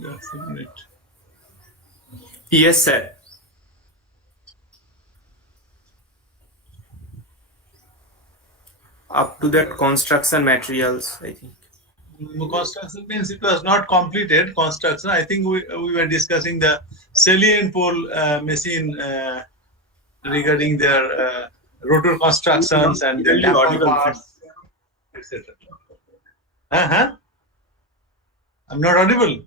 Just a minute. Yes, sir. Up to that construction materials, I think. Construction means it was not completed construction. I think we were discussing the salient pole machine regarding their rotor constructions and their Clearly damper audible, sir. parts, etc. Uh-huh. I'm not audible.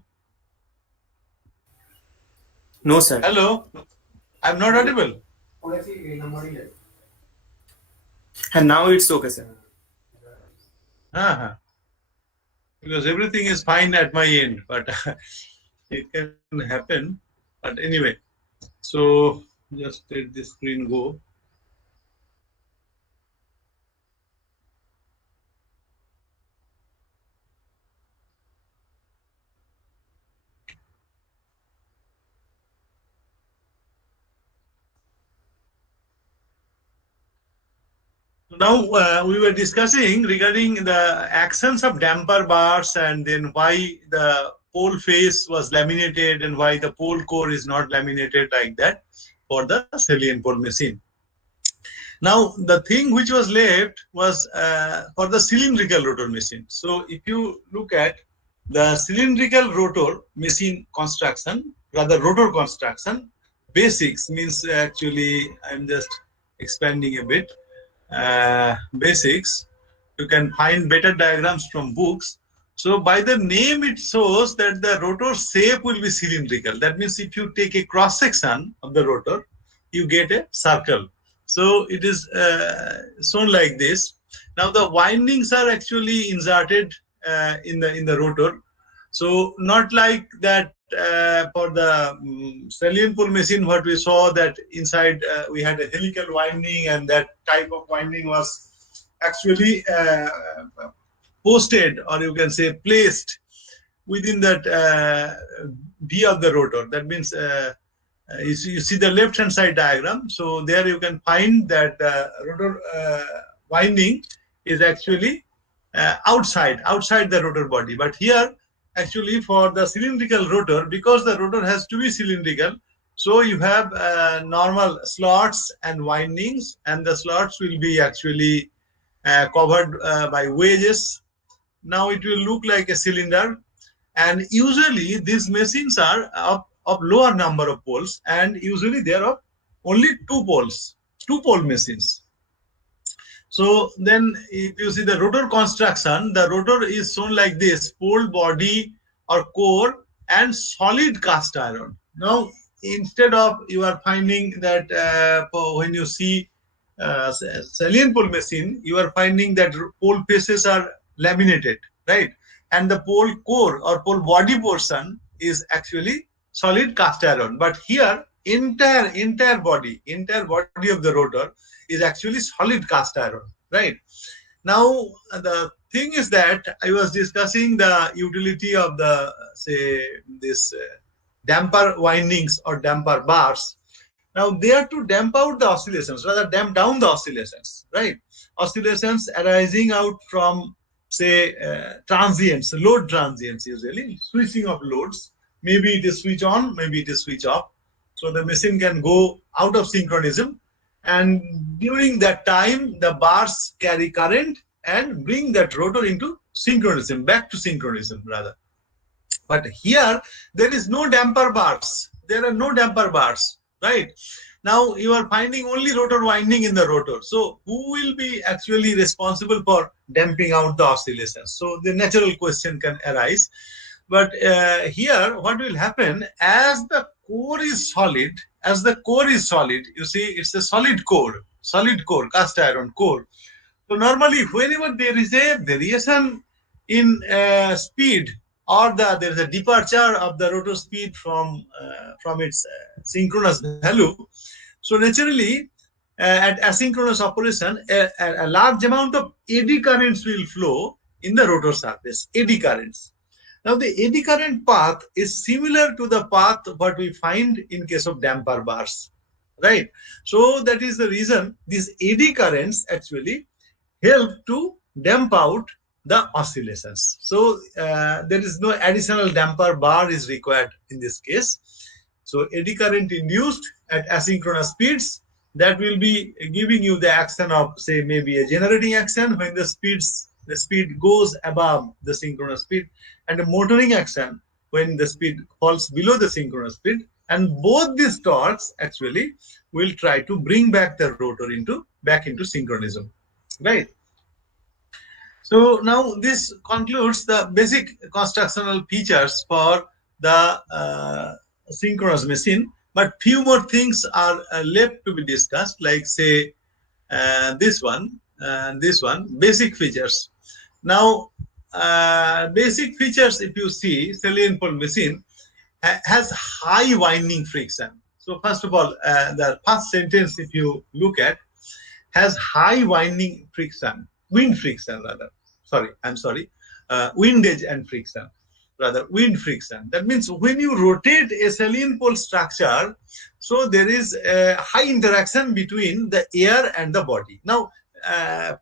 No, sir. Hello, I'm not audible. And now it's okay, sir. Uh-huh. Because everything is fine at my end, but it can happen. But anyway, so just let the screen go. Now we were discussing regarding the actions of damper bars and then why the pole face was laminated and why the pole core is not laminated like that for the salient pole machine. Now the thing which was left was for the cylindrical rotor machine. So if you look at the cylindrical rotor machine construction, rather rotor construction, basics means actually I'm just expanding a bit. Basics, you can find better diagrams from books. So by the name it shows that the rotor shape will be cylindrical. That means if you take a cross section of the rotor, you get a circle. So it is shown like this. Now the windings are actually inserted in the rotor. So not like that for the salient pole machine, what we saw that inside we had a helical winding, and that type of winding was actually posted, or you can say placed within that V of the rotor. That means you see the left hand side diagram. So there you can find that rotor winding is actually outside the rotor body. But here actually for the cylindrical rotor, because the rotor has to be cylindrical, so you have normal slots and windings, and the slots will be actually covered by wedges. Now it will look like a cylinder, and usually these machines are of lower number of poles, and usually they are of only two pole machines. So then if you see the rotor construction, the rotor is shown like this: pole body or core and solid cast iron. Now instead of you are finding that when you see salient pole machine, you are finding that pole faces are laminated, right? And the pole core or pole body portion is actually solid cast iron. But here entire body of the rotor is actually solid cast iron, right? Now the thing is that I was discussing the utility of the say this damper windings or damper bars. Now they are to damp out the oscillations, rather damp down the oscillations, right? Oscillations arising out from say transients, load transients, usually switching of loads. Maybe it is switch on, maybe it is switch off. So the machine can go out of synchronism, and during that time the bars carry current and bring that rotor into synchronism, back to synchronism rather. But here there is no damper bars. There are no damper bars, right? Now you are finding only rotor winding in the rotor. So who will be actually responsible for damping out the oscillations? So the natural question can arise. But here what will happen, as the core is solid, you see it's a solid core, cast iron core. So normally whenever there is a variation in speed, or there is a departure of the rotor speed from its synchronous value, so naturally at asynchronous operation a large amount of eddy currents will flow in the rotor surface, eddy currents. Now the eddy current path is similar to the path what we find in case of damper bars, right? So that is the reason these eddy currents actually help to damp out the oscillations. So there is no additional damper bar is required in this case. So eddy current induced at asynchronous speeds, that will be giving you the action of, say, maybe a generating action when the speed goes above the synchronous speed, and a motoring action when the speed falls below the synchronous speed. And both these torques actually will try to bring back the rotor back into synchronism, right? So now this concludes the basic constructional features for the synchronous machine, but few more things are left to be discussed, like, say, this one, basic features. Now, basic features, if you see, salient pole machine has high winding friction. So first of all, the first sentence, if you look at, has high winding friction, wind friction rather. Windage and friction, rather wind friction. That means when you rotate a salient pole structure, so there is a high interaction between the air and the body. Now,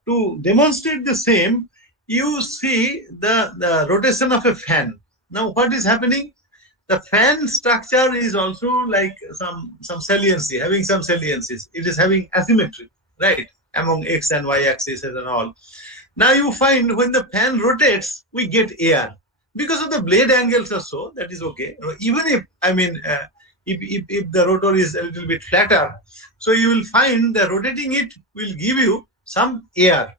to demonstrate the same, you see the rotation of a fan. Now, what is happening? The fan structure is also like some saliency, having some saliencies. It is having asymmetry, right, among x and y axes and all. Now you find when the fan rotates, we get air because of the blade angles or so. That is okay. Even if, I mean, if the rotor is a little bit flatter, so you will find that rotating it will give you some air,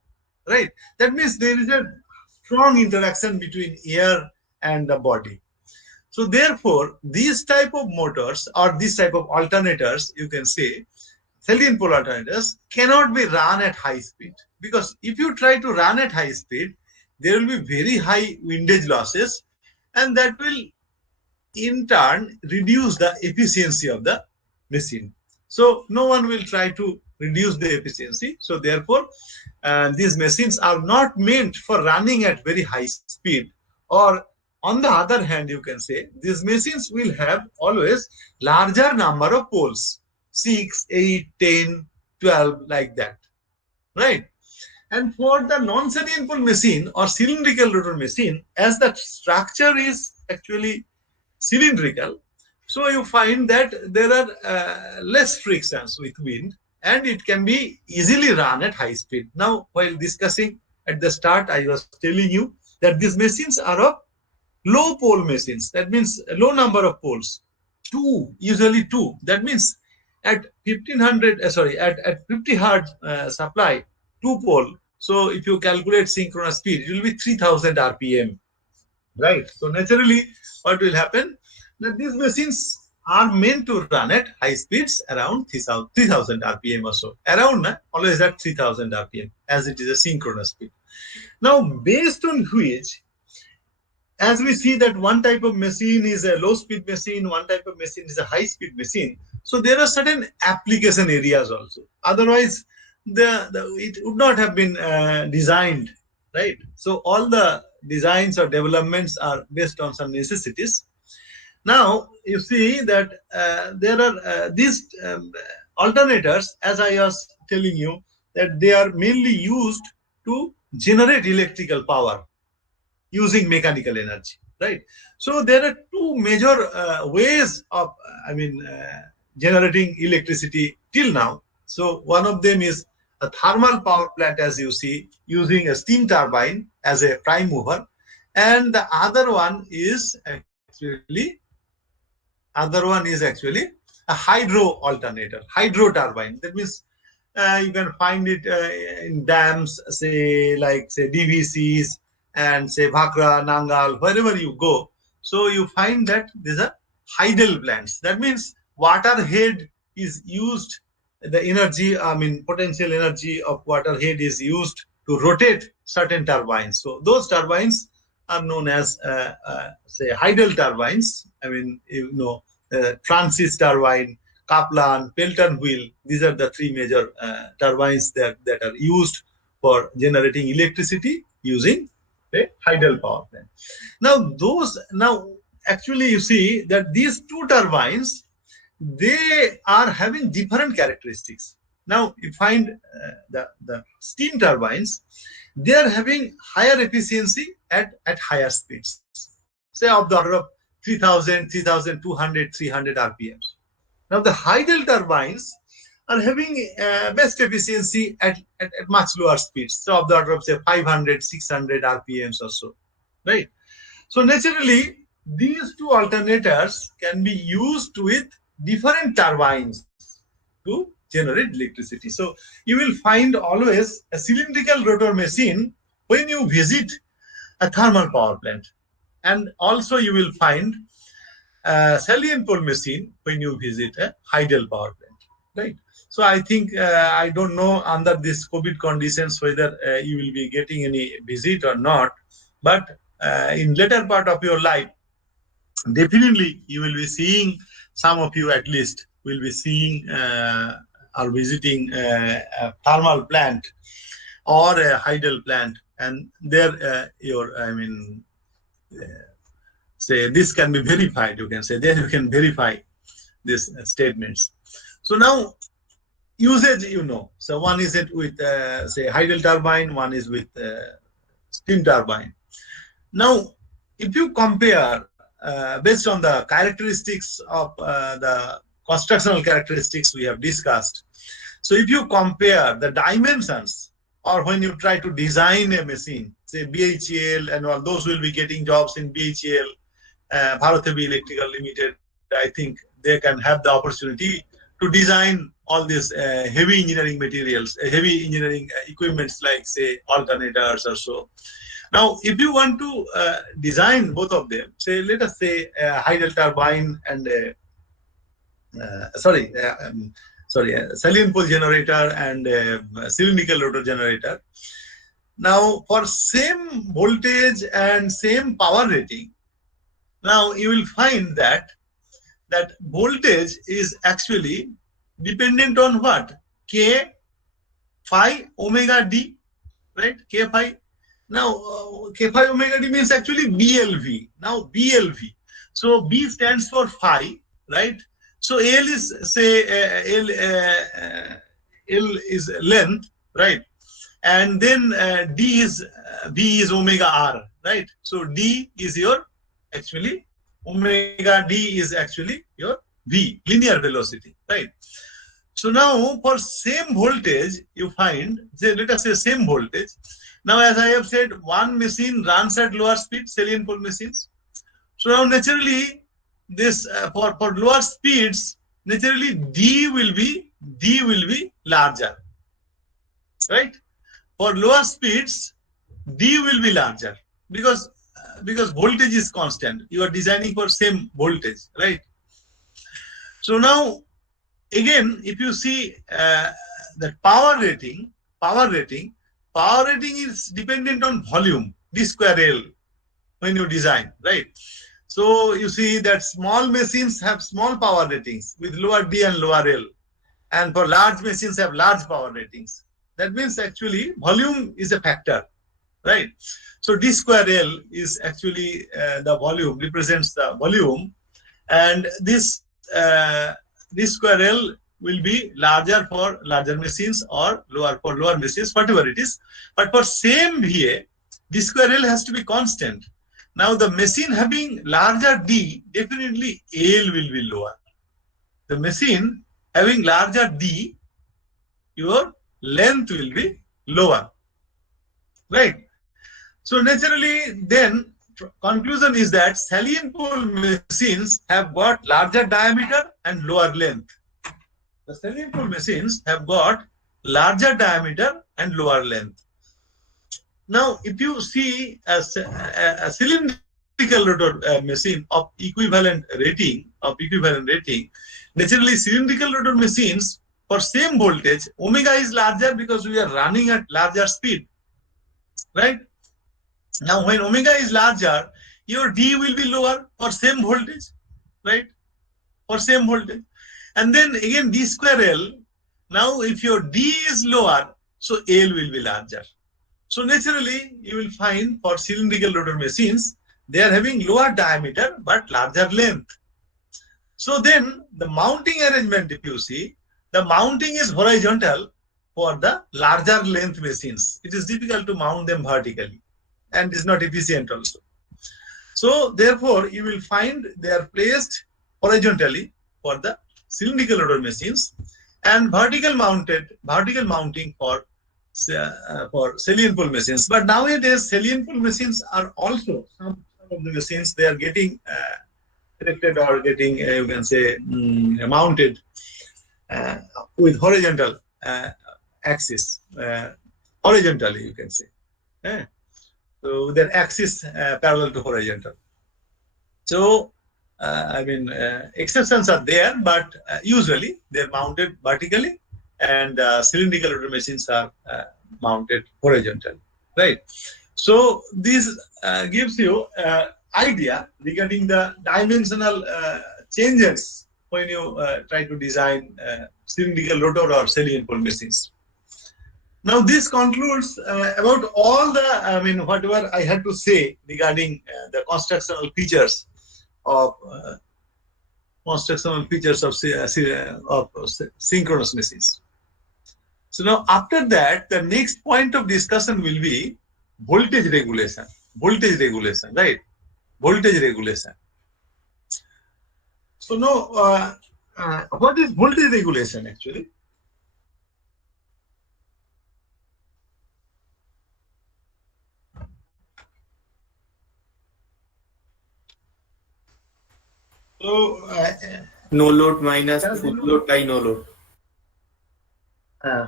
right? That means there is a strong interaction between air and the body. So therefore, these type of motors or this type of alternators, you can say, salient pole alternators, cannot be run at high speed, because if you try to run at high speed, there will be very high windage losses, and that will in turn reduce the efficiency of the machine. So no one will try to reduce the efficiency. So therefore, these machines are not meant for running at very high speed. Or on the other hand, you can say these machines will have always larger number of poles, 6, 8, 10, 12, like that, right? And for the non-salient pole machine or cylindrical rotor machine, as the structure is actually cylindrical, so you find that there are less frictions with wind, and it can be easily run at high speed. Now, while discussing at the start, I was telling you that these machines are of low pole machines. That means a low number of poles, usually two. That means at 1500, at 50 hertz supply, 2 pole. So if you calculate synchronous speed, it will be 3000 RPM, right? So naturally, what will happen? That these machines are meant to run at high speeds around 3000 RPM or so. Around, always at 3000 RPM, as it is a synchronous speed. Now, based on which, as we see that one type of machine is a low speed machine, one type of machine is a high speed machine. So there are certain application areas also. Otherwise, it would not have been designed, right? So all the designs or developments are based on some necessities. Now you see that there are these alternators, as I was telling you, that they are mainly used to generate electrical power using mechanical energy, right? So there are two major ways of, generating electricity till now. So one of them is a thermal power plant, as you see, using a steam turbine as a prime mover, and the other one is actually a hydro alternator, hydro turbine. That means you can find it in dams, say DVCs, and say Bhakra, Nangal, wherever you go. So you find that these are hydel plants. That means water head is used, the energy, potential energy of water head is used to rotate certain turbines. So those turbines are known as, say, hydel turbines. Francis turbine, Kaplan, Pelton wheel. These are the three major turbines that are used for generating electricity using a hydel power plant. Now, actually, you see that these two turbines, they are having different characteristics. Now you find the steam turbines, they are having higher efficiency at higher speeds, say of the order of 3000, 3200, 300 RPMs. Now the hydel turbines are having best efficiency at much lower speeds, so of the order of say 500, 600 RPMs or so, right? So naturally, these two alternators can be used with different turbines to generate electricity. So you will find always a cylindrical rotor machine when you visit a thermal power plant, and also you will find a salient pole machine when you visit a hydel power plant, right? So I think I don't know under these COVID conditions whether you will be getting any visit or not, but in later part of your life, definitely you will be seeing, some of you at least will be seeing or visiting a thermal plant or a hydel plant, and there say this can be verified. You can say there you can verify these statements. So now usage, so one is it with say hydel turbine, one is with steam turbine. Now if you compare based on the characteristics of the constructional characteristics we have discussed, so if you compare the dimensions, or when you try to design a machine, say BHEL and all, those will be getting jobs in BHEL, Bharat Heavy Electrical Limited, I think they can have the opportunity to design all these heavy engineering materials, heavy engineering equipments like say alternators or so. Now, if you want to design both of them, say let us say a hydel turbine and a salient pole generator and a cylindrical rotor generator. Now, for same voltage and same power rating, now you will find that voltage is actually dependent on what? K phi omega d, right? K phi. Now, K phi omega d means actually BLV. Now, BLV. So, B stands for phi, right? So, L is, say, L is length, right? And then B is omega R, right? So, D is your, actually, omega D is actually your V, linear velocity, right? So, now, for same voltage, you find, say, let us say same voltage. Now, as I have said, one machine runs at lower speed, salient pole machines. So now, naturally, this for lower speeds, naturally D will be larger, right? For lower speeds, D will be larger because voltage is constant. You are designing for same voltage, right? So now, again, if you see the power rating is dependent on volume, D square L, when you design, right? So you see that small machines have small power ratings with lower D and lower L, and for large machines have large power ratings. That means actually volume is a factor, right? So D square L is actually the volume, represents the volume, and this D square L will be larger for larger machines or lower for lower machines, whatever it is. But for same VA, D square L has to be constant. Now the machine having larger D, definitely L will be lower. The machine having larger D, your length will be lower, right? So naturally, then conclusion is that salient pole machines have got larger diameter and lower length. The salient pole machines have got larger diameter and lower length. Now, if you see a cylindrical rotor machine of equivalent rating, naturally cylindrical rotor machines for same voltage, omega is larger because we are running at larger speed, right? Now, when omega is larger, your D will be lower for same voltage, right? For same voltage. And then again D square L, now if your D is lower, so L will be larger. So naturally, you will find for cylindrical rotor machines, they are having lower diameter but larger length. So then the mounting arrangement, if you see, the mounting is horizontal for the larger length machines. It is difficult to mount them vertically and is not efficient also. So therefore, you will find they are placed horizontally for the cylindrical rotor machines and vertical mounting for salient pole machines. But nowadays, salient pole machines are also some of the machines they are getting selected or getting you can say mounted with horizontal axis, horizontally you can say. So their axis parallel to horizontal. So I mean exceptions are there, but usually they're mounted vertically, and cylindrical rotor machines are mounted horizontally, right? So this gives you idea regarding the dimensional changes when you try to design cylindrical rotor or salient pole machines. Now this concludes about all the, whatever I had to say regarding the constructional features of synchronous machines. So now after that, the next point of discussion will be voltage regulation. Voltage regulation, right? Voltage regulation. So now, what is voltage regulation actually? So, No load minus full load by no load.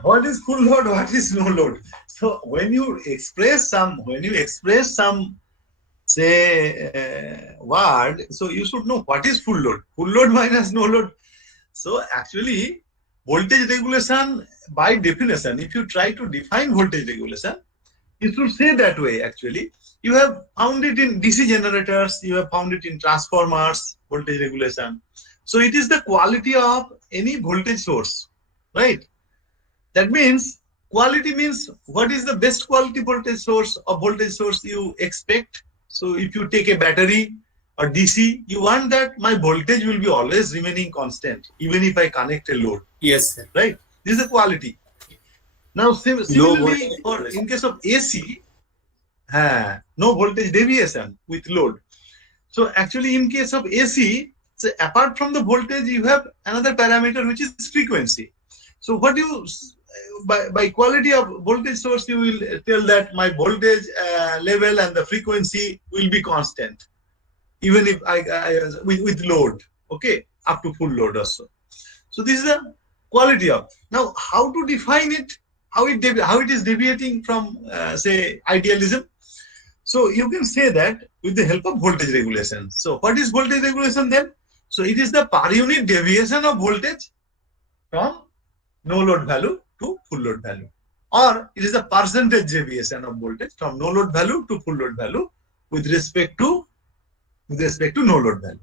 what is full load? What is no load? So when you express some, say word, so you should know what is full load. Full load minus no load. So actually, voltage regulation by definition, if you try to define voltage regulation, you should say that way actually. You have found it in DC generators, you have found it in transformers, voltage regulation. So it is the quality of any voltage source, right? That means quality means what is the best quality voltage source or voltage source you expect. So if you take a battery or DC, you want that my voltage will be always remaining constant, even if I connect a load. Yes, sir. Right? This is the quality. Now, similarly, or in case of AC, no voltage deviation with load. So actually, in case of AC, so apart from the voltage, you have another parameter which is frequency. So what you by quality of voltage source, you will tell that my voltage level and the frequency will be constant, even if I with load, okay, up to full load also. So this is the quality of. Now, how to define it? How it is deviating from say idealism? So you can say that with the help of voltage regulation. So what is voltage regulation then? So it is the per unit deviation of voltage from no load value to full load value, or it is the percentage deviation of voltage from no load value to full load value with respect to no load value.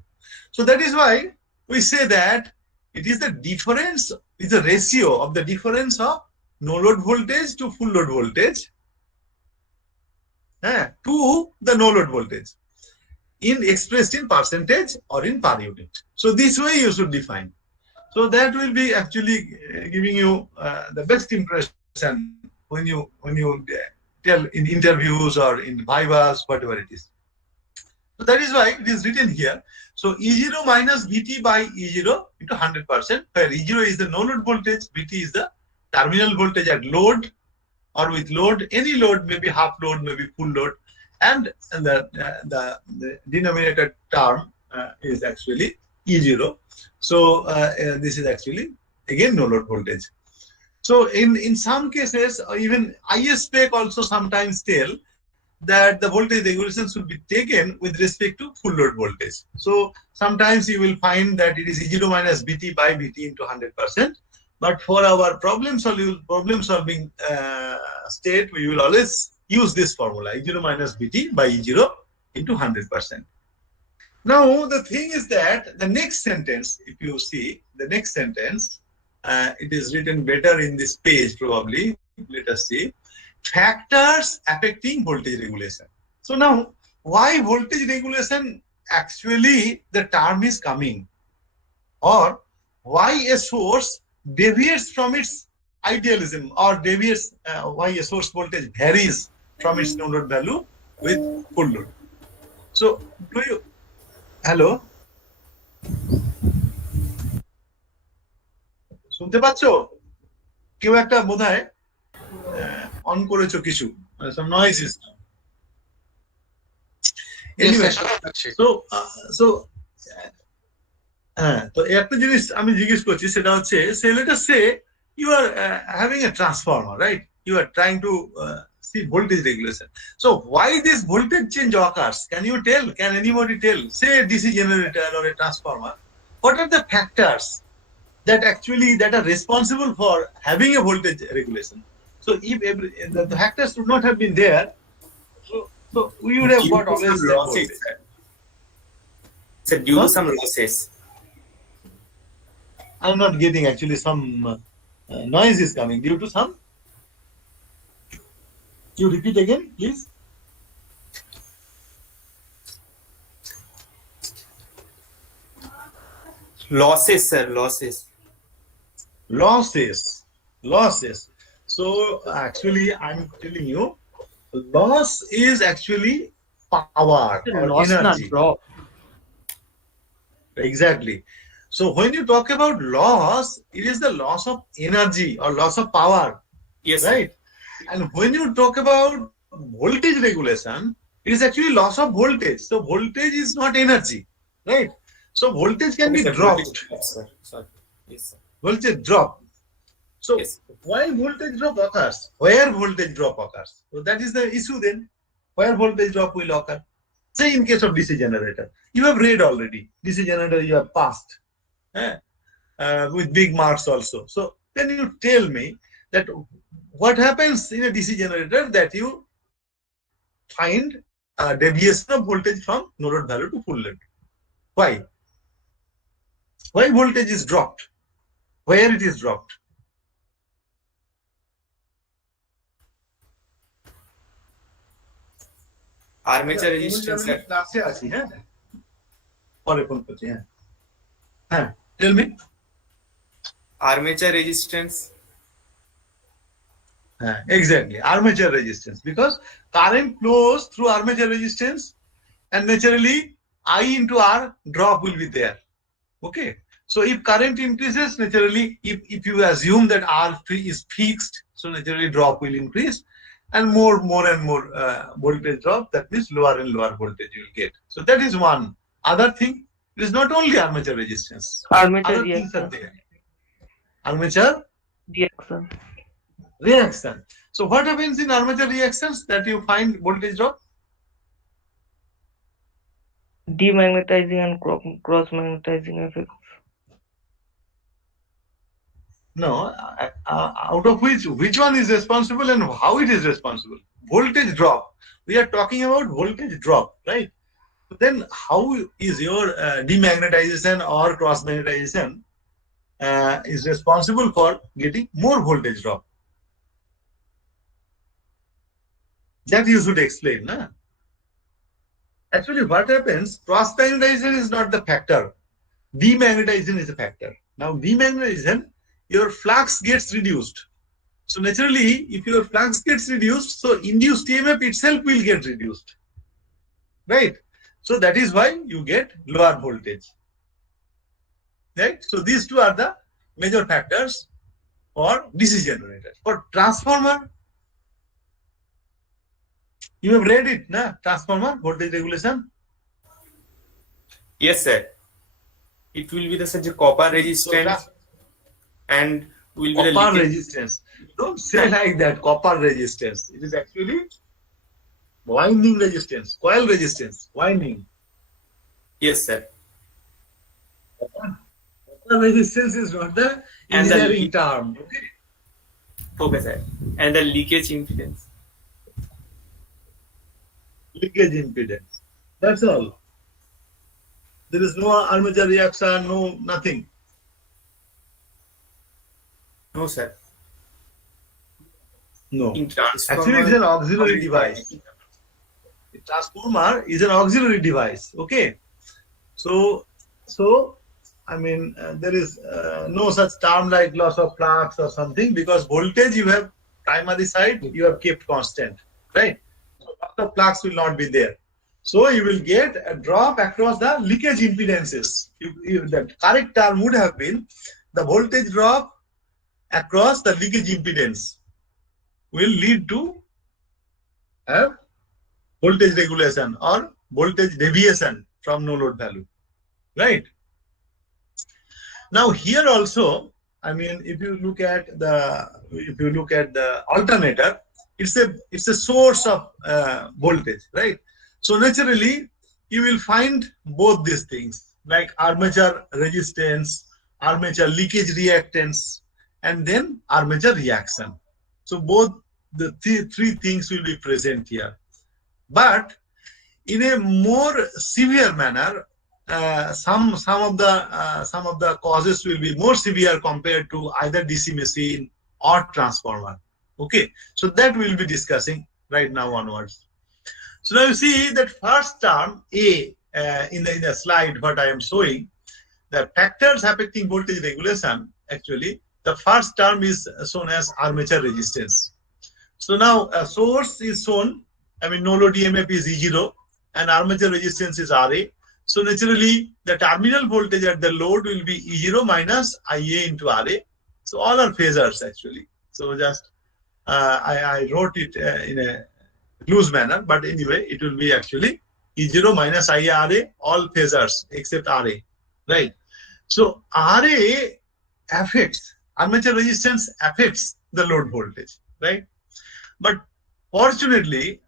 So that is why we say that it is the difference, is the ratio of the difference of no load voltage to full load voltage to the no load voltage expressed in percentage or in per unit. So this way you should define. So that will be actually giving you the best impression when you tell in interviews or in vivas, whatever it is. So that is why it is written here. So E0 minus Vt by E0 into 100%, where E0 is the no load voltage, Vt is the terminal voltage at load or with load, any load, maybe half load, maybe full load, and the denominator term is actually E0. So this is actually again no load voltage. So in some cases, even IS-spec also sometimes tell that the voltage regulation should be taken with respect to full load voltage. So sometimes you will find that it is E0 minus Vt by Vt into 100%. But for our problem solving state, we will always use this formula, E0 minus Vt by E0 into 100%. Now, the thing is that the next sentence, if you see the next sentence, it is written better in this page probably. Let us see. Factors affecting voltage regulation. So now, why voltage regulation actually the term is coming? Or why a source deviates from its idealism or deviates why a source voltage varies from its no load value with full load. So, do you, hello, শুনতে পাচ্ছো? কেউ একটা বোধহয় on করেছো কিছু, some noise is now. Anyway, so তো একটা জিনিস আমি জিজ্ঞেস করছি, সেটা হচ্ছে, let us say you are having a transformer, right? You are trying to see voltage regulation. So why this voltage change occurs? Can you tell? Can anybody tell? Say a DC generator or a transformer. What are the factors that are responsible for having a voltage regulation? So if the factors would not have been there, so we would have got always the voltage. So due to some losses. I'm not getting, actually some noise is coming due to some. You repeat again, please. Losses, sir, losses. Losses. So actually, I'm telling you, loss is actually power or energy. Drop. Exactly. So when you talk about loss, it is the loss of energy or loss of power. Yes, right? And when you talk about voltage regulation, it is actually loss of voltage. So voltage is not energy, right? So voltage can be dropped. Sir. Sorry. Yes, sir. Voltage drop. So Yes. why voltage drop occurs? Where voltage drop occurs? So that is the issue then. Where voltage drop will occur? Say in case of DC generator, you have read already. DC generator you have passed with big marks also. So can you tell me that what happens in a DC generator that you find a deviation of voltage from no load value to full load? Why? Why voltage is dropped? Where it is dropped? Armature resistance, sir. ক্লাসে আছি, হ্যাঁ, পরে phone করছি, হ্যাঁ, হ্যাঁ, tell me. Armature resistance. Exactly, armature resistance, because current flows through armature resistance and naturally I into R drop will be there. Okay, so if current increases, naturally if you assume that R is fixed, so naturally drop will increase and more and more voltage drop. That means lower and lower voltage you will get. So that is one. Other thing, it is not only armature resistance. Armature Other things are reaction. there. Armature Reaction. reaction. So what happens in armature reactions that you find voltage drop? Demagnetizing and cross magnetizing effects. No, out of which one is responsible and how it is responsible? Voltage drop. We are talking about voltage drop, right? So then how is your demagnetization or cross magnetization is responsible for getting more voltage drop? That you should explain, na? Actually, what happens, cross magnetization is not the factor. Demagnetization is a factor. Now, demagnetization, your flux gets reduced. So naturally, if your flux gets reduced, so induced EMF itself will get reduced, right? So that is why you get lower voltage, right? So these two are the major factors for DC generator. For transformer, you have read it, na? Transformer voltage regulation. Yes, sir. It will be the such a copper resistance and will be the Copper leakage. resistance. Don't say like that, copper resistance. It is actually winding resistance, coil resistance, winding. Yes, sir. Copper resistance is not the And the engineering term. Okay? Okay, sir. And the leakage impedance. Leakage impedance. That's all. There is no armature reaction, no nothing. No, sir. No. In transformer, Actually, it's an auxiliary device. The transformer is an auxiliary device. Okay. So I mean, there is no such term like loss of flux or something, because voltage you have primary side you have kept constant, right? So loss of flux will not be there. So you will get a drop across the leakage impedances. The correct term would have been the voltage drop across the leakage impedance will lead to a voltage regulation or voltage deviation from no load value, right? Now here also, I mean, if you look at the alternator, it's a source of voltage, right? So naturally, you will find both these things like armature resistance, armature leakage reactance, and then armature reaction. So both the three things will be present here, but in a more severe manner. Some of the causes will be more severe compared to either DC machine or transformer. Okay, so that we'll be discussing right now onwards. So now you see that first term A in the slide what I am showing, the factors affecting voltage regulation. Actually, the first term is shown as armature resistance. So now a source is shown. I mean, no load EMF is E0 and armature resistance is RA. So naturally, the terminal voltage at the load will be E0 minus IA into RA. So all are phasors actually. So just I wrote it in a loose manner, but anyway, it will be actually E0 minus IA RA, all phasors except RA, right? So RA affects, armature resistance affects the load voltage, right? But fortunately,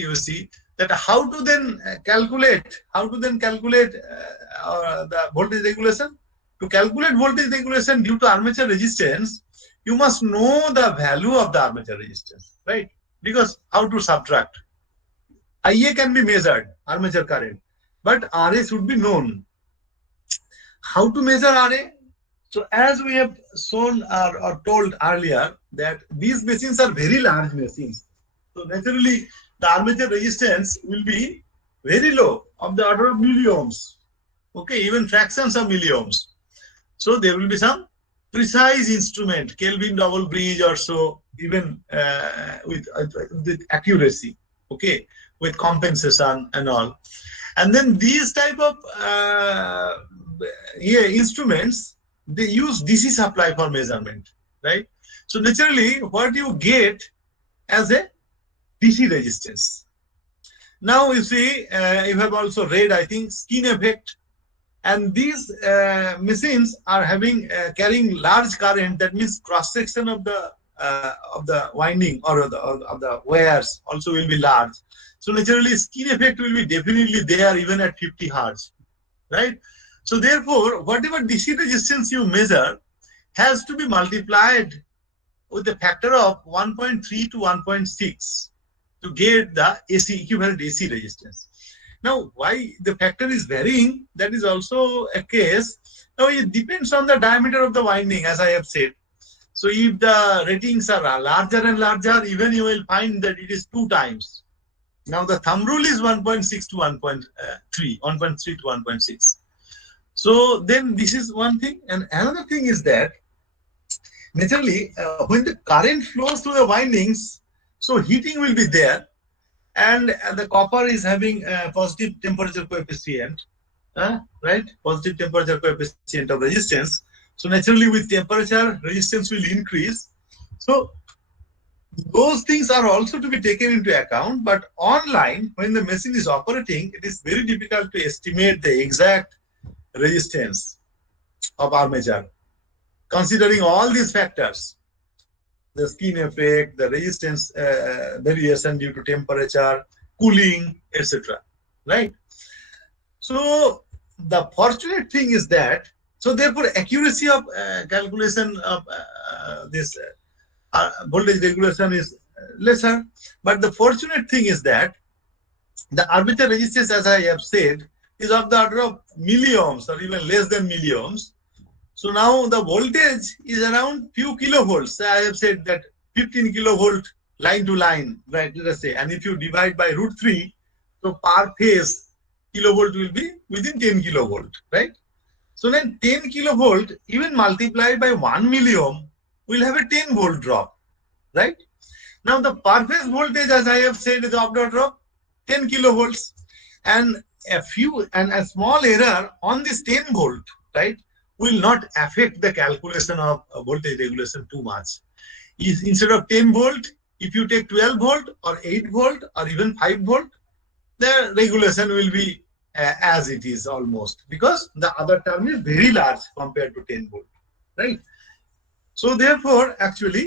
you see that how to then calculate the voltage regulation. To calculate voltage regulation due to armature resistance, you must know the value of the armature resistance, right? Because how to subtract? IA can be measured, armature current, but RA should be known. How to measure RA? So as we have shown or told earlier that these machines are very large machines. So naturally, the armature resistance will be very low, of the order of milliohms. Okay, even fractions of milliohms. So there will be some precise instrument, Kelvin double bridge or so, even with accuracy. Okay, with compensation and all. And then these type of instruments, they use DC supply for measurement, right? So naturally, what you get as a DC resistance. Now you see, you have also read, I think, skin effect, and these machines are having carrying large current. That means cross section of the winding or of the wires also will be large. So naturally, skin effect will be definitely there even at 50 hertz, right? So therefore, whatever DC resistance you measure has to be multiplied with a factor of 1.3 to 1.6 to get the AC equivalent AC resistance. Now, why the factor is varying, that is also a case. Now, it depends on the diameter of the winding, as I have said. So, if the ratings are larger and larger, even you will find that it is 2 times. Now, the thumb rule is 1.6 to 1.3, 1.3 to 1.6. So, then this is one thing. And another thing is that, naturally, when the current flows through the windings, so heating will be there, and the copper is having a positive temperature coefficient, right? Positive temperature coefficient of resistance. So naturally, with temperature, resistance will increase. So those things are also to be taken into account. But online, when the machine is operating, it is very difficult to estimate the exact resistance of armature, considering all these factors. The skin effect, the resistance variation due to temperature, cooling, etc. Right? So the fortunate thing is that, so therefore accuracy of calculation of this voltage regulation is lesser. But the fortunate thing is that the armature resistance, as I have said, is of the order of milliohms or even less than milliohms. So now the voltage is around few kilovolts. I have said that 15 kilovolt line to line, right? Let us say, and if you divide by √3, so per phase kilovolt will be within 10 kilovolt, right? So then 10 kilovolt, even multiplied by 1 milliohm, will have a 10 volt drop, right? Now the per phase voltage, as I have said, is of the order of 10 kilovolts, and a small error on this 10 volt, right, will not affect the calculation of voltage regulation too much. Instead of 10 volt, if you take 12 volt or 8 volt or even 5 volt, the regulation will be as it is almost, because the other term is very large compared to 10 volt, right? So therefore, actually,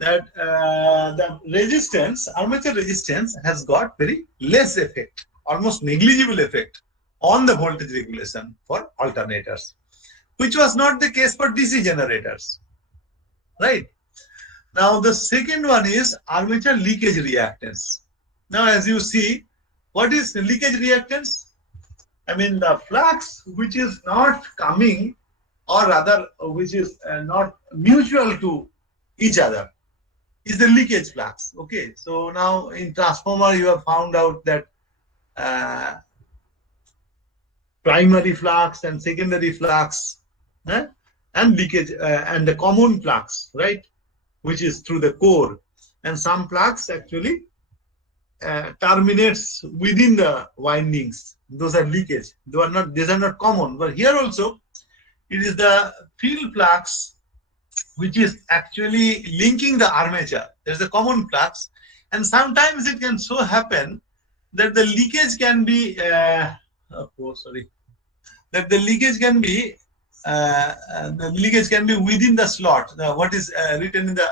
that the resistance, armature resistance, has got very less effect, almost negligible effect on the voltage regulation for alternators, which was not the case for DC generators, right? Now the second one is armature leakage reactance. Now as you see, what is the leakage reactance? I mean the flux which is not coming, or rather which is not mutual to each other, is the leakage flux. Okay, so now in transformer you have found out that primary flux and secondary flux and leakage and the common flux, right, which is through the core, and some flux actually terminates within the windings. Those are leakage. These are not common. But here also, it is the field flux which is actually linking the armature. There's a common flux, and sometimes it can so happen that the leakage can be that the leakage can be within the slot. What is written in the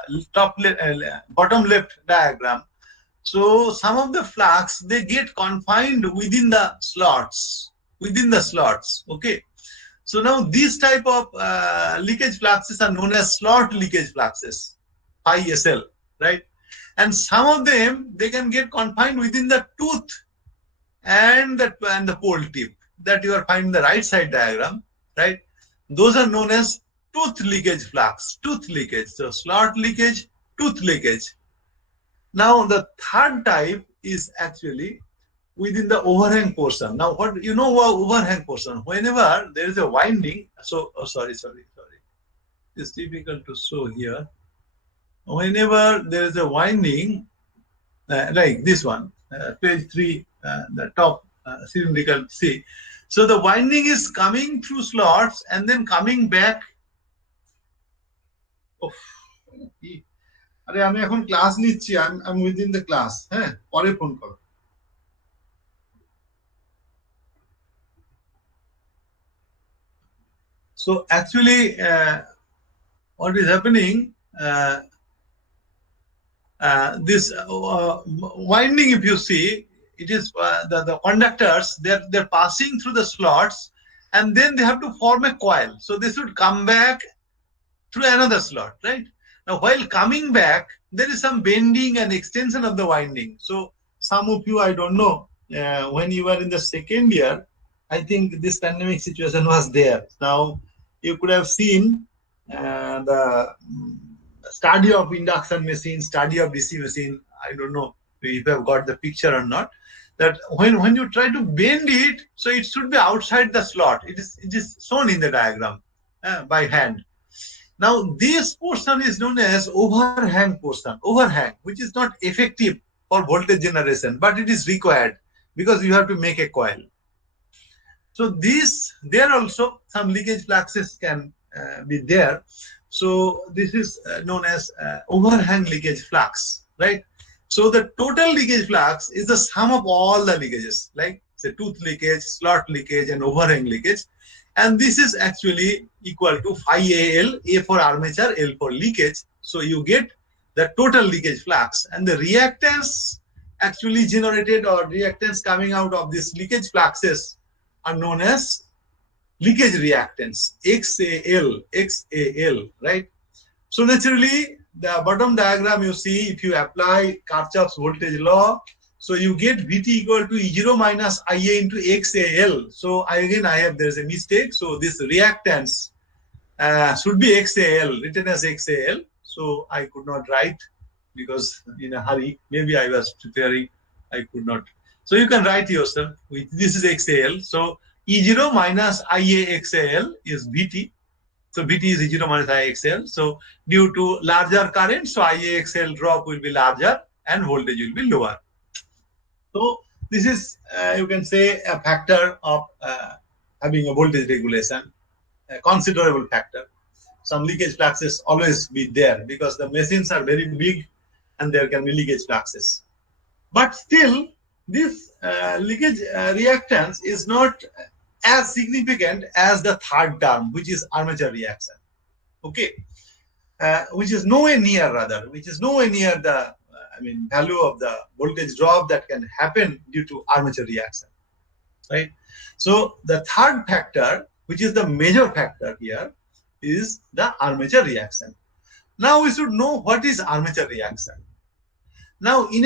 bottom left diagram. So some of the flux, they get confined within the slots. Okay. So now these type of leakage fluxes are known as slot leakage fluxes, phi SL, right? And some of them, they can get confined within the tooth and the pole tip that you are finding in the right side diagram, right? Those are known as tooth leakage flux, tooth leakage. So slot leakage, tooth leakage. Now the third type is actually within the overhang portion. Now what you know about overhang portion? Whenever there is a winding, so sorry, it's difficult to show here. Whenever there is a winding, like this one, page 3, the top cylindrical C. So the winding is coming through slots and then coming back. আরে আমি এখন class নিচ্ছি, I'm within the class. হ্যাঁ, পরে phone করো। So actually, what is happening? This winding, if you see, it is the conductors. They're passing through the slots, and then they have to form a coil. So this would come back through another slot, right? Now, while coming back, there is some bending and extension of the winding. So some of you, I don't know, when you were in the second year, I think this pandemic situation was there. Now, you could have seen the study of induction machine, study of DC machine. I don't know if you have got the picture or not. That when you try to bend it, so it should be outside the slot. It is shown in the diagram by hand. Now, this portion is known as overhang portion. Overhang, which is not effective for voltage generation, but it is required because you have to make a coil. So there also some leakage fluxes can be there. So this is known as overhang leakage flux, right? So the total leakage flux is the sum of all the leakages, like say tooth leakage, slot leakage, and overhang leakage. And this is actually equal to phi AL, A for armature, L for leakage. So you get the total leakage flux, and the reactance actually generated, or reactance coming out of these leakage fluxes, are known as leakage reactance, XAL, right? So naturally, the bottom diagram you see, if you apply Kirchhoff's voltage law, so you get VT equal to E0 minus IA into XAL. So there's a mistake. So this reactance should be XAL, written as XAL. So I could not write because in a hurry, maybe I was preparing, I could not. So you can write yourself, this is XAL. So E0 minus IAXL is VT. So VT is E0 minus IAXL. So due to larger current, so IAXL drop will be larger and voltage will be lower. So this is, you can say, a factor of having a voltage regulation, a considerable factor. Some leakage fluxes always be there because the machines are very big and there can be leakage fluxes. But still, this leakage reactance is not as significant as the third term, which is armature reaction. Okay, which is nowhere near, the value of the voltage drop that can happen due to armature reaction, right? So the third factor, which is the major factor here, is the armature reaction. Now we should know what is armature reaction. Now in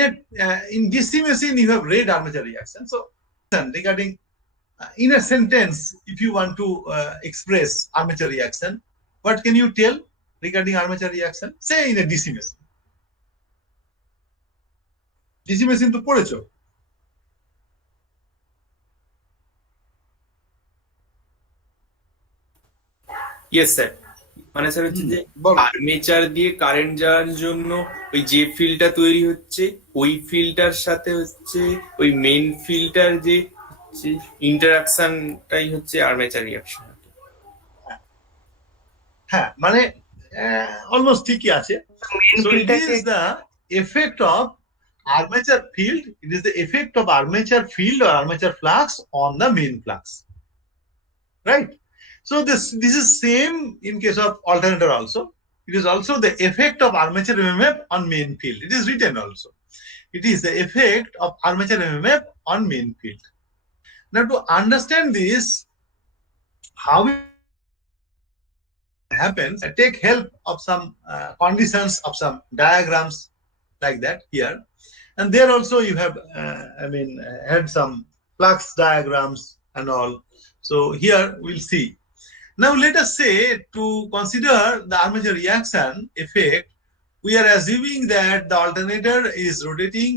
DC machine you have read armature reaction. So regarding in a sentence, if you want to express armature reaction, what can you tell regarding armature reaction? Say in a DC machine. DC machine to পড়েছো? Yes sir, মানে sir হচ্ছে যে armature দিয়ে current যাওয়ার জন্য ওই যে ফিল্ডটা তৈরি হচ্ছে ওই ফিল্ডটার সাথে হচ্ছে ওই মেইন ফিল্ডটার যে ইন্টারাকশনটাই হচ্ছে আর্মেচার রিঅ্যাকশন। হ্যাঁ, মানে অলমোস্ট ঠিকই আছে। So it is the effect of armature field. It is the effect of armature field or armature flux on the main flux, right? So this is same in case of alternator also. It is also the effect of armature MMF on main field. It is written also. It is the effect of armature MMF on main field. Now to understand this, how it happens, take help of some conditions of some diagrams like that here. And there also you have, had some flux diagrams and all. So here we'll see. Now let us say to consider the armature reaction effect, we are assuming that the alternator is rotating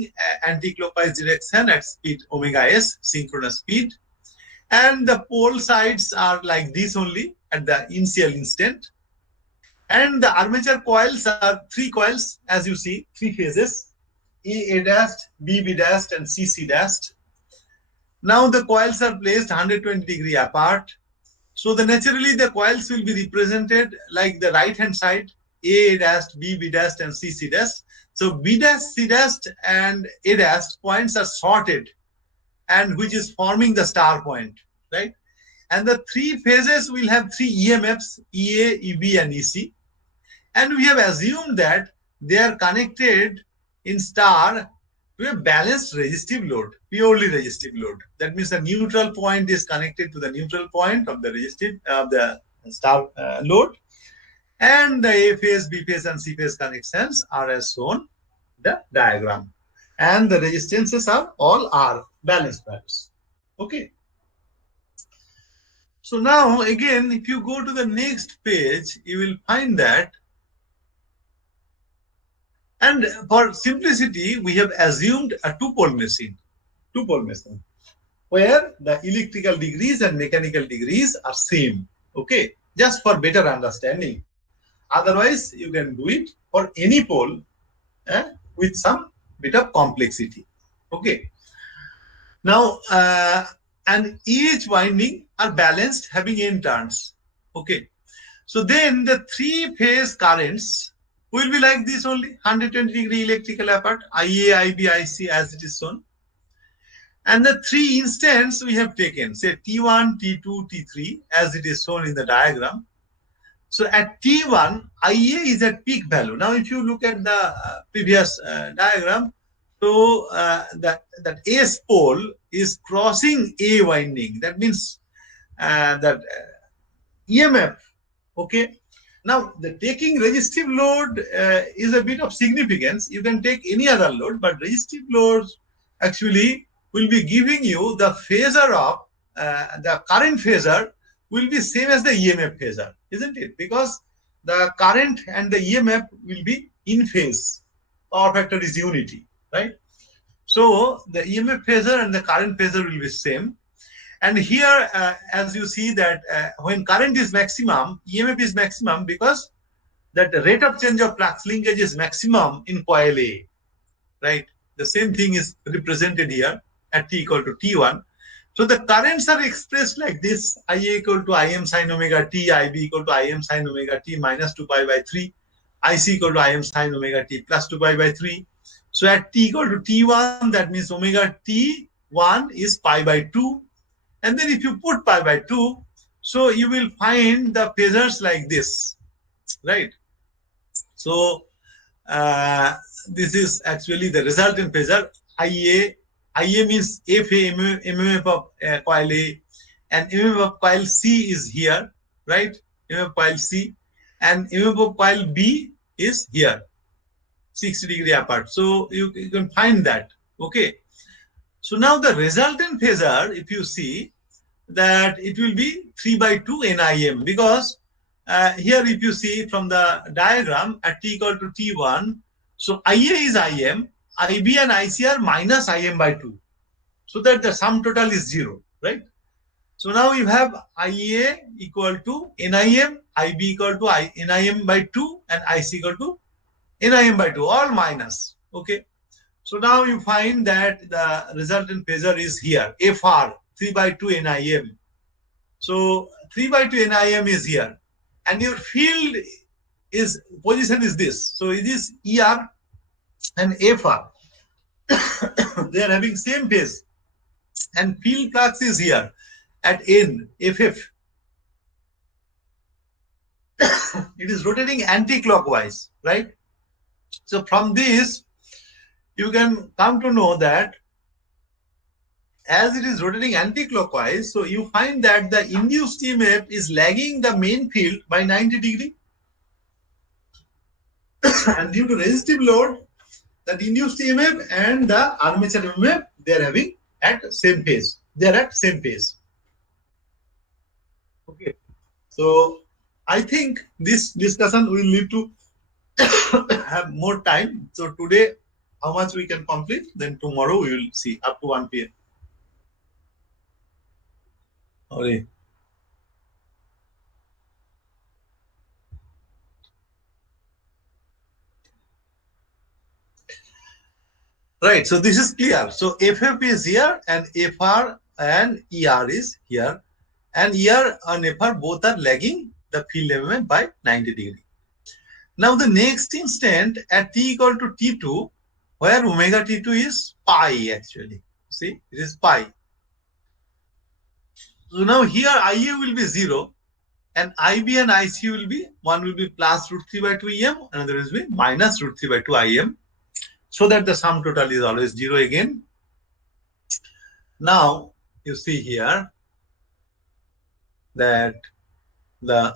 anti-clockwise direction at speed omega s, synchronous speed, and the pole sides are like this only at the initial instant. And the armature coils are 3 coils, as you see, 3 phases, A dashed, B dashed, and C dashed. Now the coils are placed 120 degree apart. So naturally the coils will be represented like the right hand side, A dashed, B dashed, and C dashed. So B dashed, C dashed, and A dashed points are sorted, and which is forming the star point, right? And the 3 phases will have 3 EMFs, EA, EB, and EC. And we have assumed that they are connected in star to a balanced resistive load, purely resistive load. That means the neutral point is connected to the neutral point of the resistive the star load, and the A phase, B phase, and C phase connections are as shown in the diagram, and the resistances are all R balanced values. Okay. So now again, if you go to the next page, you will find that. And for simplicity, we have assumed a two-pole machine, where the electrical degrees and mechanical degrees are same. Okay, just for better understanding. Otherwise, you can do it for any pole with some bit of complexity. Okay. Now, and each winding are balanced, having n turns. Okay. So then the 3-phase currents will be like this only, 120 degree electrical apart, IA, IB, IC, as it is shown. And the 3 instants we have taken, say T1, T2, T3, as it is shown in the diagram. So at T1, IA is at peak value. Now, if you look at the previous diagram, so that S pole is crossing A winding. That means that EMF, okay. Now, the taking resistive load is a bit of significance. You can take any other load, but resistive loads actually will be giving you the phasor of the current phasor will be same as the EMF phasor, isn't it? Because the current and the EMF will be in phase. Power factor is unity, right? So the EMF phasor and the current phasor will be same. And here, as you see that when current is maximum, EMF is maximum because that the rate of change of flux linkage is maximum in coil A, right? The same thing is represented here at T equal to T1. So the currents are expressed like this: IA equal to Im sin omega t, IB equal to Im sin omega t minus 2 pi by 3, IC equal to Im sin omega t plus 2 pi by 3. So at T equal to T1, that means omega T1 is pi by 2. And then if you put pi by 2, so you will find the phasors like this, right? So this is actually the resultant phasor. IA means FA, MMF of coil A, and MMF of coil C is here, right? MMF of coil C, and MMF of coil B is here, 60 degree apart. So you can find that, okay? So now the resultant phasor, if you see, that it will be 3 by 2 NIM, because here if you see from the diagram at T equal to T1, so IA is IM, IB and IC are minus IM by 2, so that the sum total is 0, right? So now you have IA equal to NIM, IB equal to NIM by 2, and IC equal to NIM by 2, all minus, okay? So now you find that the resultant phasor is here, FR, 3 by 2 NIM. So 3 by 2 NIM is here, and your field is position is this. So it is ER and FR. They are having same phase, and field flux is here at N, FF. It is rotating anti-clockwise, right? So from this, you can come to know that as it is rotating anti-clockwise, so you find that the induced EMF is lagging the main field by 90 degree. And due to resistive load, the induced EMF and the armature EMF, they are having at same phase. They are at same phase. Okay. So I think this discussion will need to have more time. So today, how much we can complete, then tomorrow we will see up to 1 p.m. Okay. Right, so this is clear. So FF is here and FR and ER is here, and ER and FR both are lagging the field EMF by 90 degree. Now the next instant at T equal to T2, where omega T2 is pi actually. See, it is pi. So now here IA will be 0, and IB and IC will be, one will be plus root 3 by 2 EM, another will be minus root 3 by 2 IM, so that the sum total is always 0 again. Now you see here that the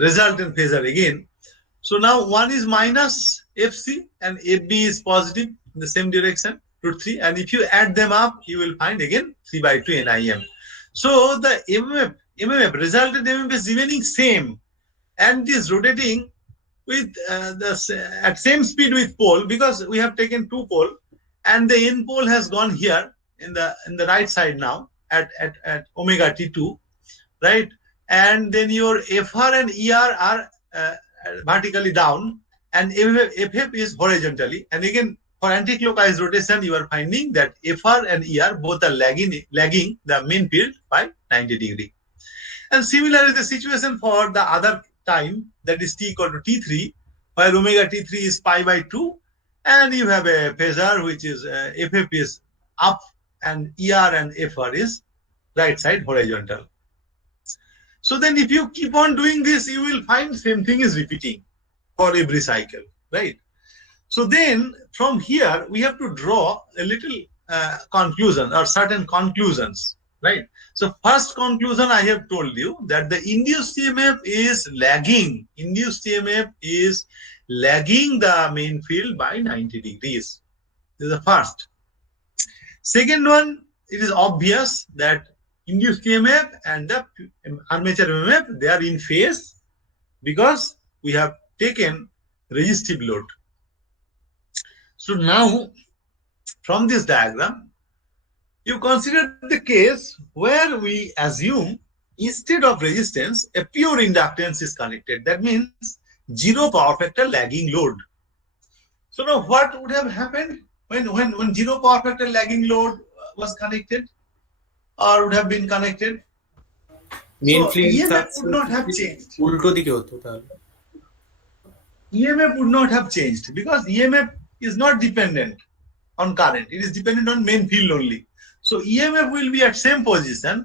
resultant phasor again. So now one is minus FC and FB is positive in the same direction, root 3, and if you add them up, you will find again 3 by 2 NIM. So the MMF resultant MMF is remaining same, and is rotating with at same speed with pole, because we have taken 2 pole, and the N pole has gone here in the right side now at omega T2, right? And then your FR and ER are vertically down, and FF is horizontally. And again, for anti-clockwise rotation, you are finding that FR and ER both are lagging the main field by 90 degree. And similar is the situation for the other time, that is T equal to T3, where omega T3 is pi by 2, and you have a phasor which is FF is up, and ER and FR is right side horizontal. So then if you keep on doing this, you will find same thing is repeating for every cycle, right? So then from here, we have to draw a little conclusion or certain conclusions, right? So first conclusion, I have told you that the induced EMF is lagging. Induced EMF is lagging the main field by 90 degrees. This is the first. Second one, it is obvious that induced EMF and the armature EMF, they are in phase because we have taken resistive load. So now from this diagram, You consider the case where we assume instead of resistance, a pure inductance is connected. That means zero power factor lagging load. So now what would have happened when zero power factor lagging load was connected or would have been connected? Main So field EMF থাকছে would not have changed. উল্টো দিকে হতো তাহলে। EMF would not have changed because EMF is not dependent on current. It is dependent on main field only. So EMF will be at same position,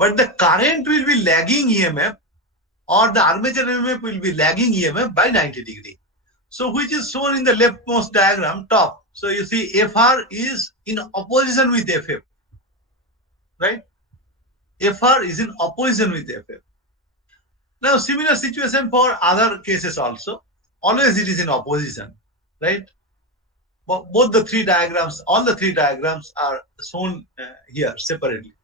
but the current will be lagging EMF or the armature EMF will be lagging EMF by 90 degree. So which is shown in the leftmost diagram top. So you see FR is in opposition with FF, right? FR is in opposition with FF. Now similar situation for other cases also. Always it is in opposition, right? Both the three diagrams, all the three diagrams are shown here separately.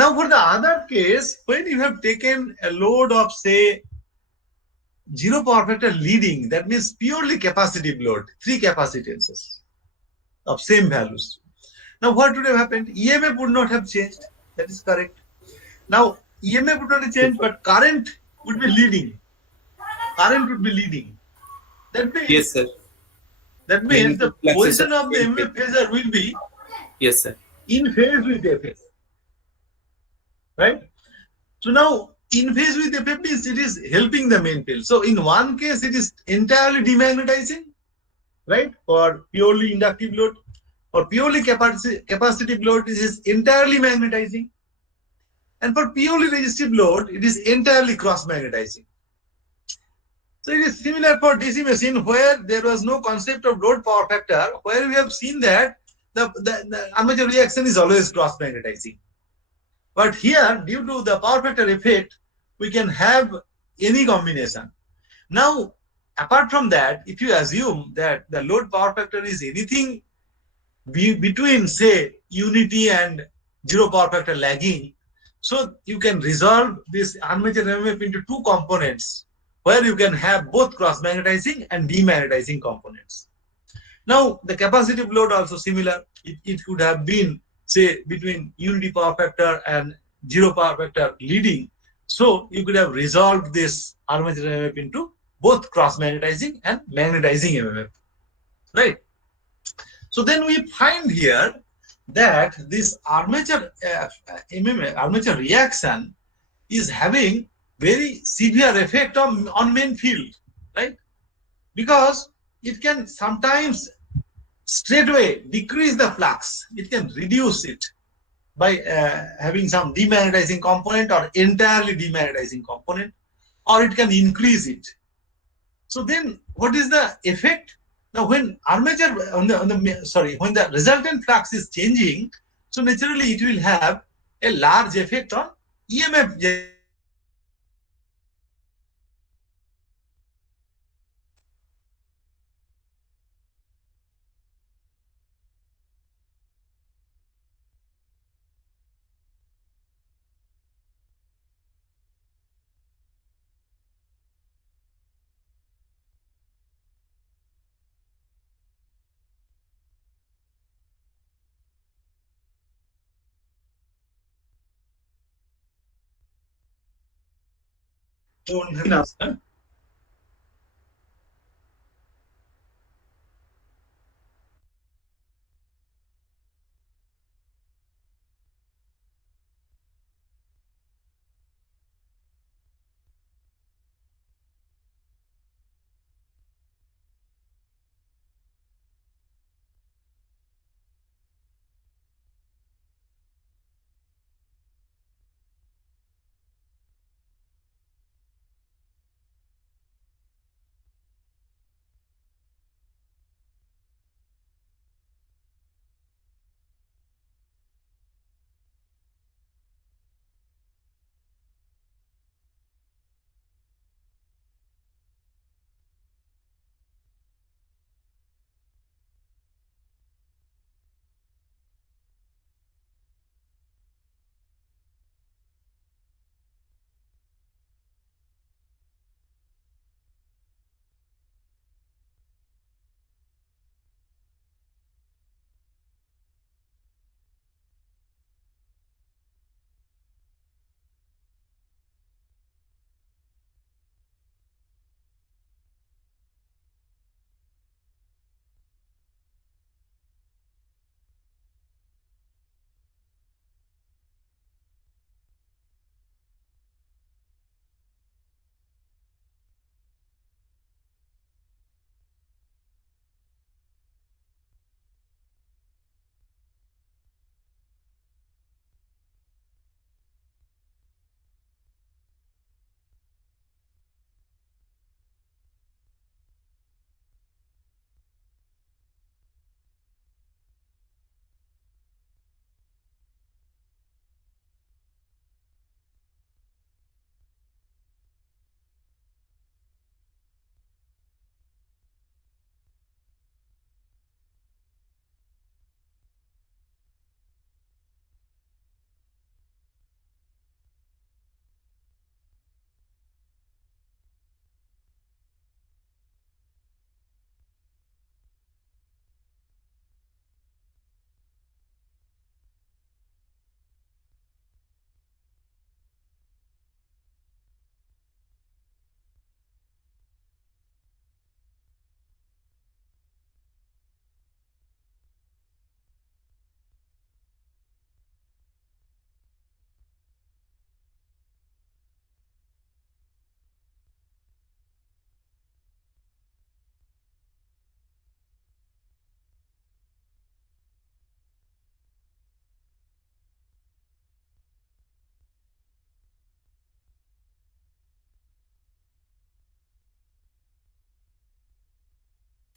Now for the other case, when you have taken a load of say zero power factor leading, that means purely capacitive load, three capacitances of same values. Now what would have happened? EMF would not have changed. That is correct. Now EMF would not have changed, but current would be leading. Current would be leading. That means Yes, sir. the position of the MF phasor will be Yes, sir. in phase with FS. Right? So now in phase with FF means it is helping the main field. So in one case it is entirely demagnetizing, right? For purely inductive load. For purely capacitive load, it is entirely magnetizing. And for purely resistive load, it is entirely cross-magnetizing. So it is similar for DC machine where there was no concept of load power factor, where we have seen that the armature reaction is always cross-magnetizing. But here, due to the power factor effect, we can have any combination. Now, apart from that, if you assume that the load power factor is anything between, say, unity and zero power factor lagging, so you can resolve this armature MMF into two components, where you can have both cross-magnetizing and demagnetizing components. Now, the capacitive load also similar. It could have been, say, between unity power factor and zero power factor leading. So you could have resolved this armature MMF into both cross-magnetizing and magnetizing MMF, right? So then we find here that this armature MMF, armature reaction is having very severe effect on main field, right? Because it can sometimes straightway decrease the flux. It can reduce it by having some demagnetizing component or entirely demagnetizing component, or it can increase it. So then what is the effect? Now when armature when the resultant flux is changing, so naturally it will have a large effect on EMF.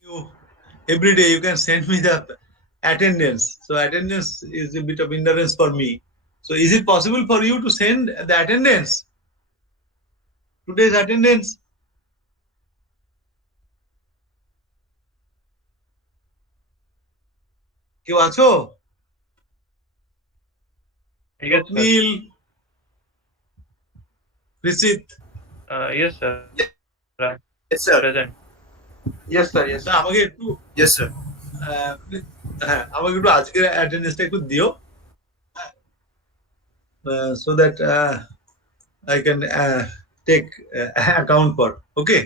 you every day you can send me the attendance. So attendance is a bit of hindrance for me. So is it possible for you to send the attendance? Today's attendance? কেউ আছো? Yes, sir. স্বপ্নীল, রিসিত, Yes, sir. Yes, sir. Present. Yes, sir. Yes, তা আমাকে একটু yes, sir. হ্যাঁ আমাকে একটু আজকের অ্যাটেন্ডেন্সটা একটু দিও, so that I can take account for. Okay.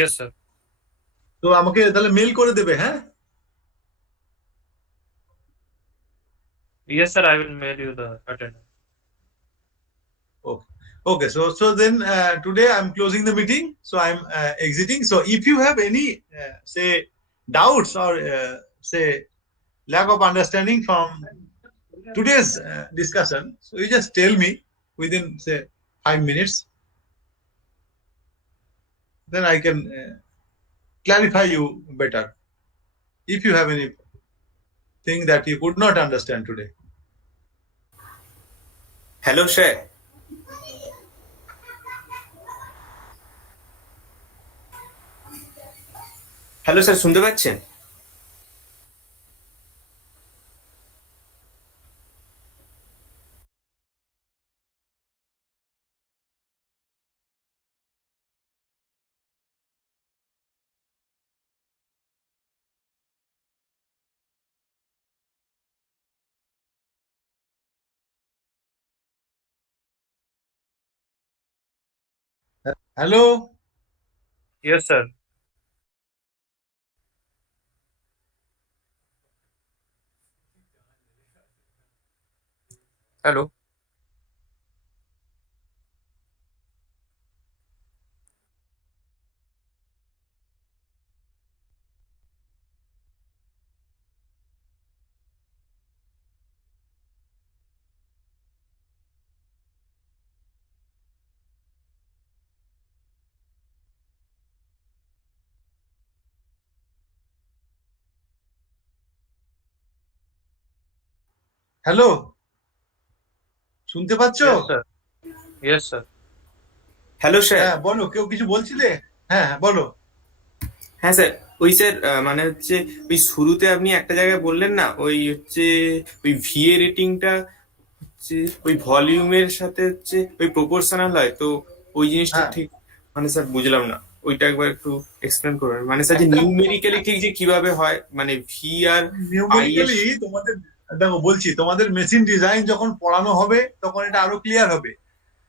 Yes, sir. তো আমাকে তাহলে মেল করে দেবে, হ্যাঁ? Yes, sir. I will mail you the attendance. Okay. Okay. So then today I'm closing the meeting. So I'm exiting. So if you have any say doubts or say lack of understanding from today's discussion, so you just tell me within say 5 minutes. Then I can clarify you better if you have anything that you could not understand today. Hello, sir. Hello sir, শুনতে পাচ্ছেন? Hello. Yes, sir. Hello. Hello, শুনতে পাচ্ছো? Yes, sir. Yes, sir. Hello sir. হ্যাঁ বলো, কেউ কিছু বলছিলে? হ্যাঁ হ্যাঁ বলো। হ্যাঁ স্যার, ওই স্যার মানে হচ্ছে ওই শুরুতে আপনি একটা জায়গায় বললেন না, ওই হচ্ছে ওই ভিএ রেটিংটা হচ্ছে ওই ভলিউমের সাথে হচ্ছে ওই প্রপোর্শনাল হয়, তো ওই জিনিসটা হ্যাঁ ঠিক মানে স্যার বুঝলাম না, ওইটা একবার একটু এক্সপ্লেন করবেন, মানে স্যার যে একটা নিউমেরিক্যালি ঠিক যে কিভাবে হয়, মানে ভি আর আই এর। নিউমেরিক্যালি তোমাদের দেখো বলছি, তোমাদের মেশিন ডিজাইন যখন পড়ানো হবে তখন এটা আরো ক্লিয়ার হবে।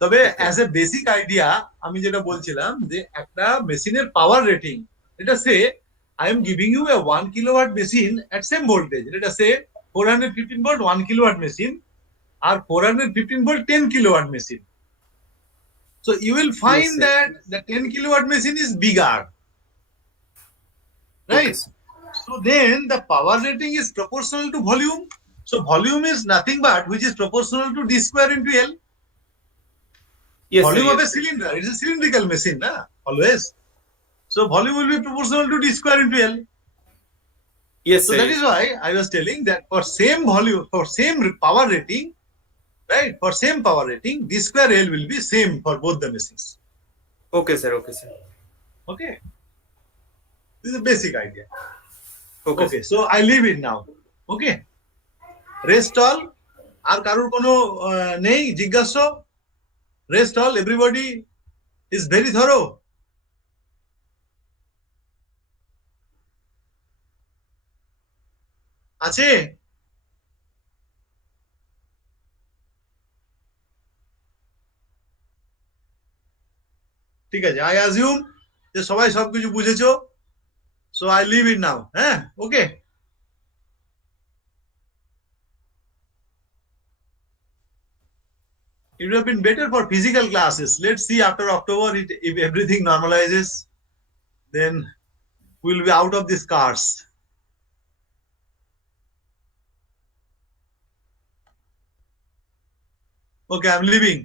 তবে অ্যাজ এ বেসিক আইডিয়া আমি যেটা বলছিলাম যে একটা মেশিনের পাওয়ার রেটিং, এটা say I am giving you a 1 kilowatt machine at same voltage, এটা সে 415 ভোল্ট 1 কিলোওয়াট মেশিন আর 415 volt 10 kilowatt machine. So you will find Yes, sir. that the 10 kilowatt machine is bigger, Okay, right? sir. So then the power rating is proportional to volume. So volume is nothing but which is proportional to d square into L. Yes, Volume sir, of a yes, sir. cylinder, it is a cylindrical machine, na? Always. So volume will be proportional to d square into L. Yes, So sir, that yes. is why I was telling that for same volume, for same power rating, right? For same power rating, d square L will be same for both the machines. Okay, sir, okay, sir. Okay. This is a basic idea. Okay, Okay, sir. so I leave it now. Okay. Rest all. আর কারোর কোনো নেই জিজ্ঞাসা? Rest all. Everybody is very thorough. আছে? ঠিক আছে, I assume যে সবাই সবকিছু বুঝেছো. So I leave it now. হ্যাঁ, okay. It would have been better for physical classes. Let's see after October if everything normalizes, then we'll be out of these cars. Okay, I'm leaving.